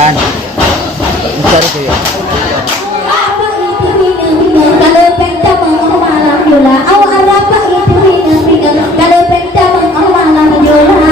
Kan mencari kayak kalau penta malam yola aw arapa itu ringan kalau penta malam yola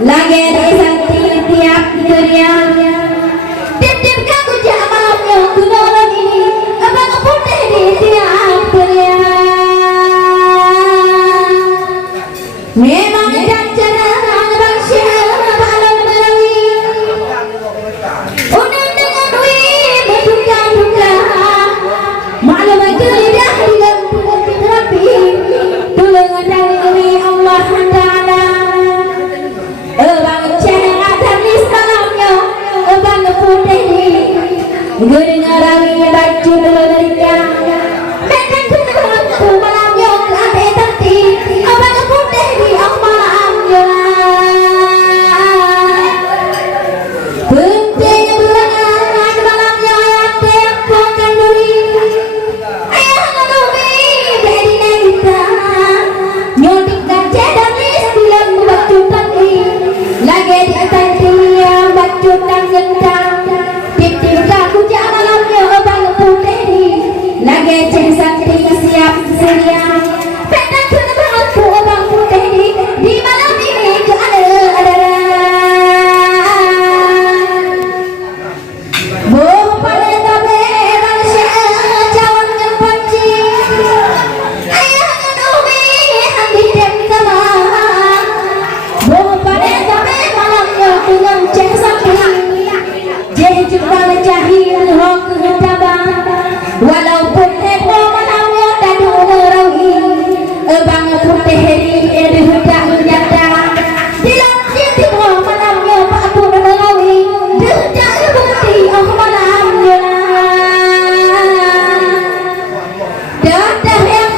lagi sakti tiap dunia tip-tip kaku jak malamnya kunoran ngarawi baju mereka mereka aku malam yang ada tadi abang putih di malam penting bulan malam yang ada bukan duri ayah nuri dari kita nyodik dan cedar istilah baju tadi lagi di atas dia baju dan gendang tip-tip kaku malamnya abang putih lagi sakti siap sedia petak aku abang putih di malam ini ke ada boh pada tabe bangsa cawan yang panci ayah nuri hati dem sama boh pada tabe malamnya dengan sakti jadi jumpa jahil hok tabang walaupun hebo malamnya tadi ngerawi bang putih di hutan nyata dilam cinti malamnya pak aku ngerawi di hutan putih malamnya datang yang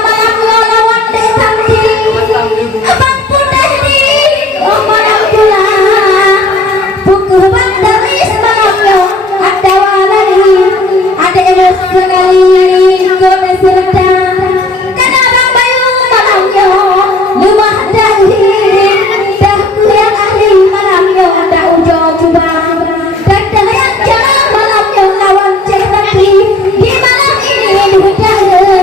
malamnya lawan desanti bang putih malamnya buku bandaris malamnya ada walai ada emosi sekali kode serta karena bang bayu malamnya lumah dahi dah yang ahli malamnya tak ujo coba dan dah yang jalan malamnya lawan cekati di malam ini di hujan ada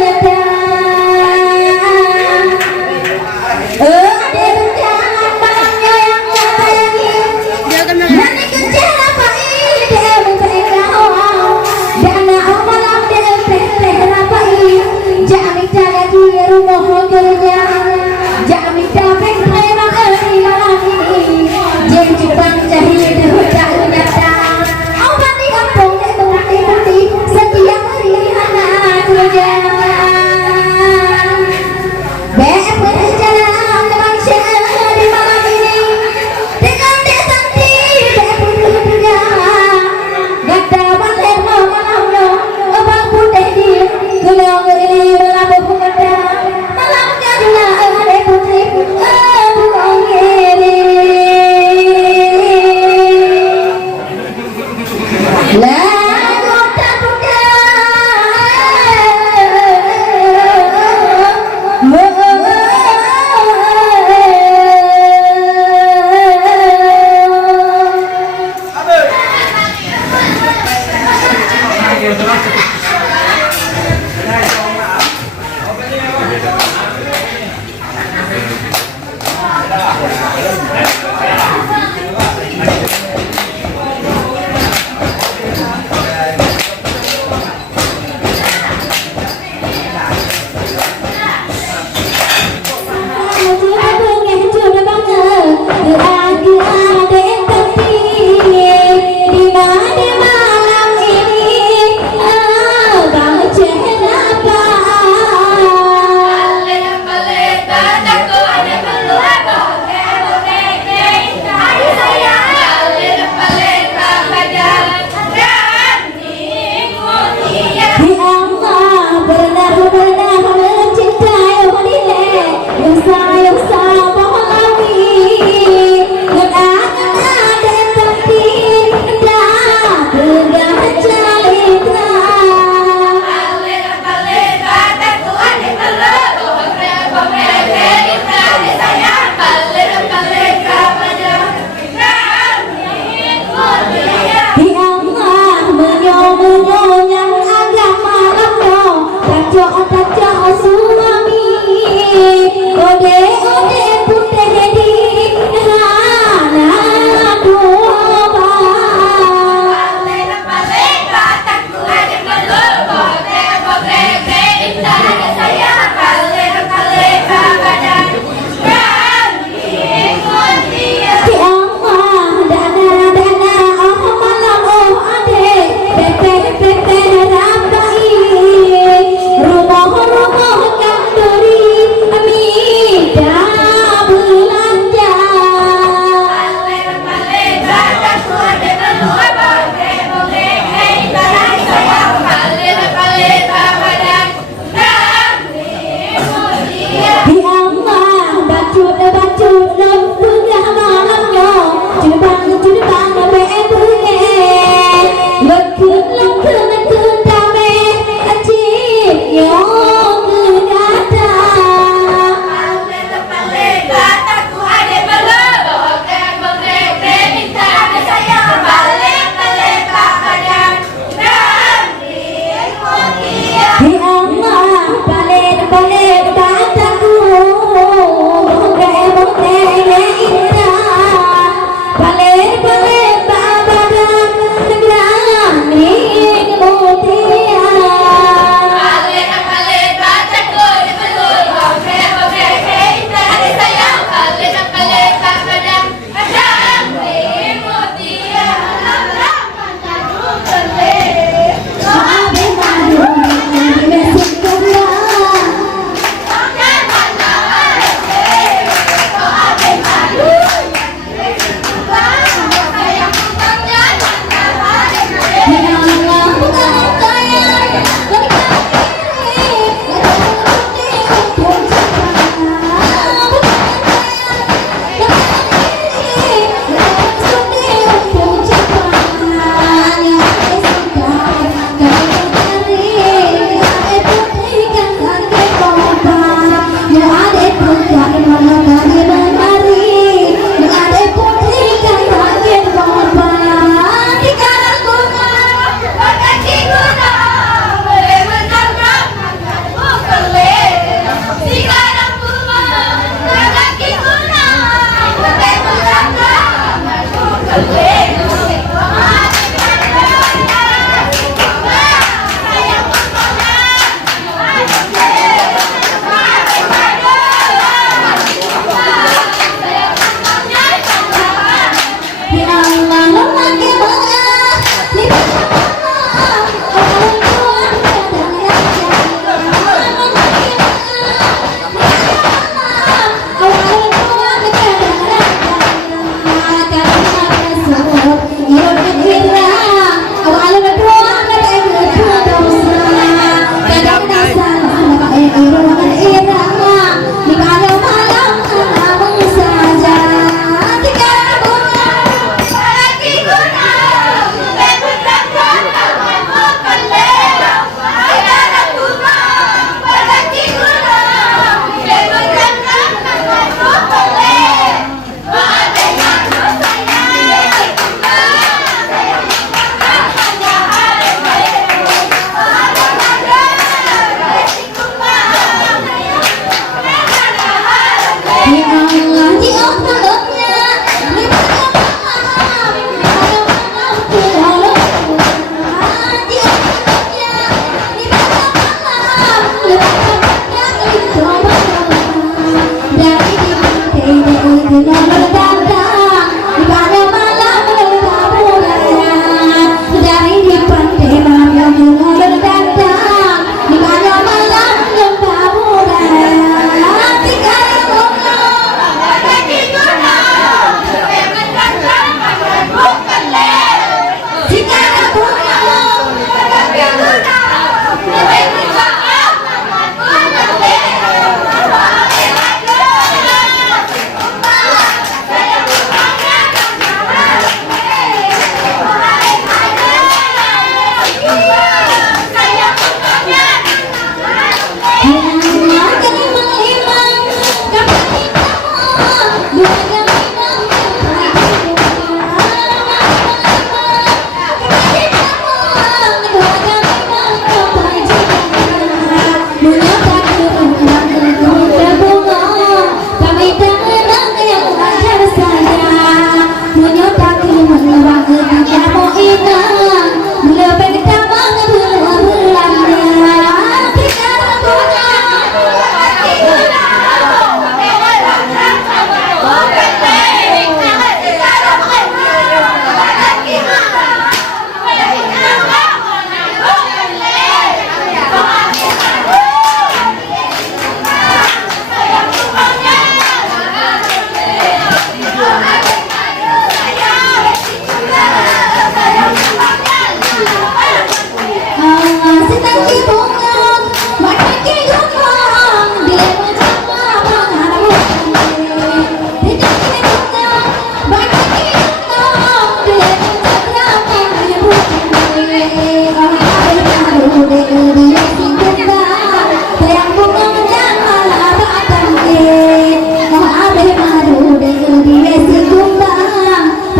hujan malamnya yang sayangi nanti kerja apa ini dia mereka dana malam dia teh apa ini jami jaga di rumah kerja jami dapat memang hari malam ini jadi jepang jahil di hutan nyata awal di kampung dia putih setiap hari anak kerja berjalan bangsa di malam ini dengan desanti berputihnya gada balik malamnya abang putih di gelong ini berlabuh gada malamnya juga ada putih abang ini lagu tak di mana malam ini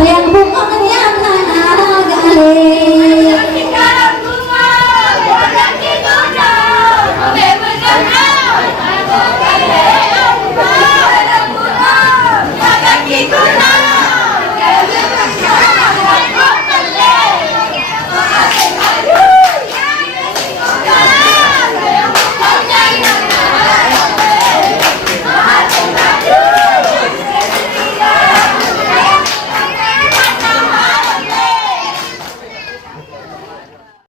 Yang